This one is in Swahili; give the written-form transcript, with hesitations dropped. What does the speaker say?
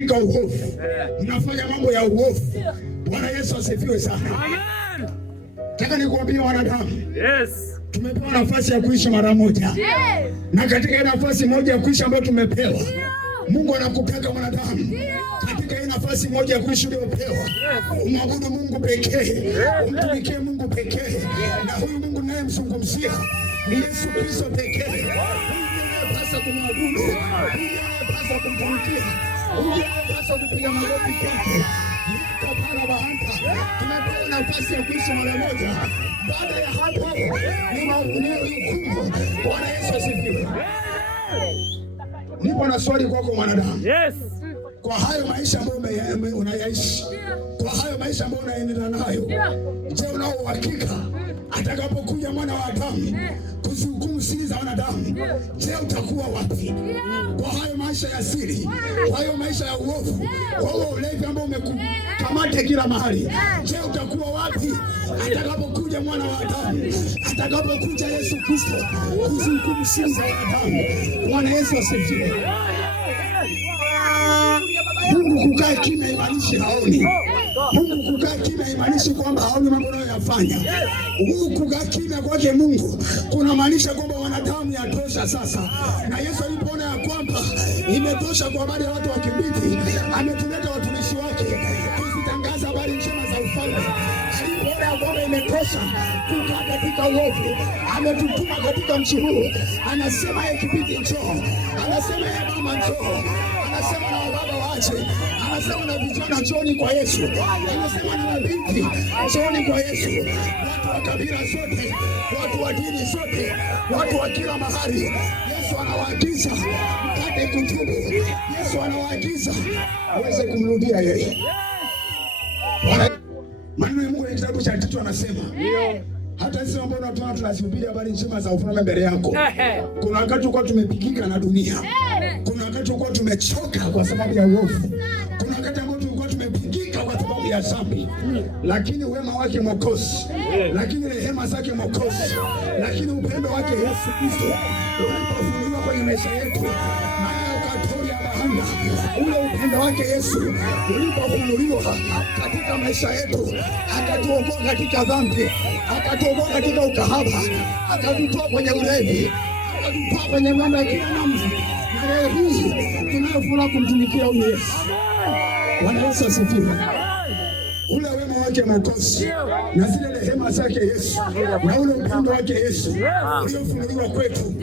Uovu. Mnafanya mambo ya uovu. Bwana Yesu asifiwe sana. Amen. Nataka nikuambie wanadamu. Yes. Tumepewa nafasi ya kuishi mara moja. Yes. Na katika nafasi moja ya kuishi ambayo tumepewa, Mungu anakutaka mwanadamu. Katika hii nafasi moja ya kuishi uliopewa, umwabudu Mungu pekee, umtumikie Mungu pekee. Na huyu Mungu naye mzungumzia ni Yesu Kristo pekee. Huyu anayepaswa kumwabudu, huyu anayepaswa kumtumikia, huyu anayepaswa kupiga magoti kwake. Kapara bahanta, tumepewa nafasi ya kuishi mara moja. Baada ya hapo ni hukumu. Bwana Yesu asifiwe. Nipo na swali kwako mwanadamu. Yes. Kwa hayo maisha ambayo unayaishi, kwa hayo maisha ambayo unaendelea nayo, je, unao uhakika atakapokuja mwana wa Adamu kuzihukumu siri za wanadamu, je, utakuwa wapi? Kwa hayo maisha ya siri, kwa hayo maisha ya uovu, kwa huo ulevi ambao umekukamata kila mahali, je, utakuwa wapi atakapokuja mwana wa Adamu, atakapokuja Yesu Kristo kuzihukumu siri za wanadamu? Bwana Yesu asifiwe. Mungu kukaa kimya imaanishi haoni. Mungu kukaa kimya imaanishi kwamba haoni mambo anayoyafanya. Mungu kukaa kimya kwake Mungu kunamaanisha kwamba wanadamu yatosha sasa. Na Yesu alipoona ya kwamba imetosha kwa habari ya watu wa Kibiti, ametuleta watumishi wake tuzitangaza habari njema za ufalme. Alipoona ya kwamba imetosha kukaa katika uovu, ametutuma katika mji huu. Anasema ye Kibiti njoo, anasema ye mama njoo, anasema na baba waache, anasema na vijana njooni kwa Yesu, anasema na mabinti njooni kwa Yesu. Watu wa kabila zote, watu wa dini zote, watu wa kila mahali, Yesu anawaagiza mpate kutubu. Yesu anawaagiza uweze kumrudia yeye. Maneno ya Mungu ya kitabu cha Tito anasema, hata sisi ambao tunasubiri habari njema za ufalme mbele yako, kuna wakati tulikuwa tumepigika na dunia, kuna wakati tulikuwa tumechoka kwa sababu ya uovu, kuna wakati ambao tulikuwa tumepigika kwa sababu ya dhambi, lakini wema wake Mwokozi, lakini rehema zake Mwokozi, lakini upendo wake Yesu Kristo ulipofunuliwa kwenye maisha yetu, naye ukatoa bahanda ule upendo wake Yesu ulipofunuliwa katika maisha yetu, akatuokoa katika dhambi, akatuokoa katika ukahaba, akatutoa kwenye ulevi, akatutoa kwenye mambo ya kila namna. Na leo hii tunayofuna kumtumikia huyu Yesu. Bwana Yesu asifiwe. Ule wema wake Mwokozi na zile rehema zake Yesu na ule upendo wake Yesu uliofunuliwa kwetu.